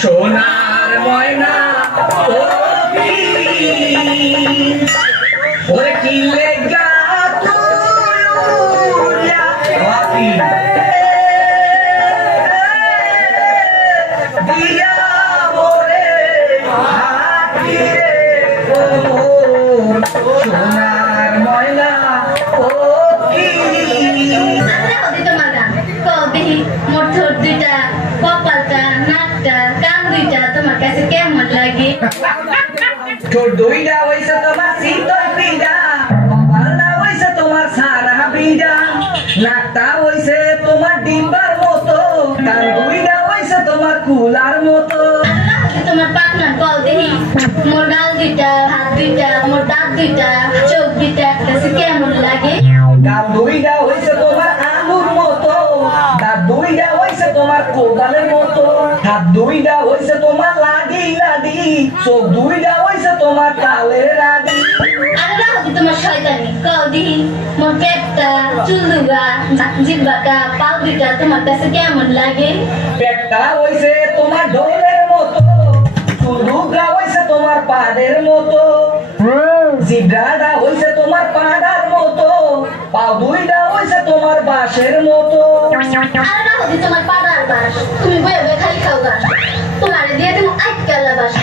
সোনার ময়না ওরে কি লেগা তুই উড়িয়া বাপি দিয়া মোরে হাতি রে ও সোনার ময়না ও কি আমরা হতে তোমার গান কবি মোর ঠোঁট দুইটা কপালটা নাকটা কান দুইটা তোমার কাছে কেমন লাগে তোর দুইটা হইছে তোমার শীতল পিঠা কপালটা হইছে তোমার সারা পিঠা নাকটা হইছে তোমার ডিম্বার মতো কান দুইটা হইছে তোমার কুলার মতো আমরা হতে তোমার পাকনার কল দেখি মোর গাল দুইটা হাত দুইটা মোর দাঁত দুইটা চোখ দুইটা কাছে কেমন লাগে গাল দুইটা হইছে তোমার আলুর মতো দাঁত দুইটা হইছে তোমার কোদালের মতো হাত দুইটা হইছে তোমার লাডি লাডি চোখ দুইটা হইছে তোমার তালের রাডি আমরা হতে তোমার শয়তানি কল দেখি মোর পেটটা চুলুগা জিব্বাটা পাও দুইটা তোমার কাছে কেমন লাগে পেটটা হইছে তোমার ঢোলের মতো চুলুগা হইছে তোমার পাড়ের মতো জিব্রাটা হইছে তোমার পাড়ার মতো পাও দুইটা হইছে তোমার বাঁশের মতো আমরা হতে তোমার পাড়ার বাস তুমি বয়ে বয়ে খালি খাও গাছ তোমার দিয়ে তুমি আটকালা বাস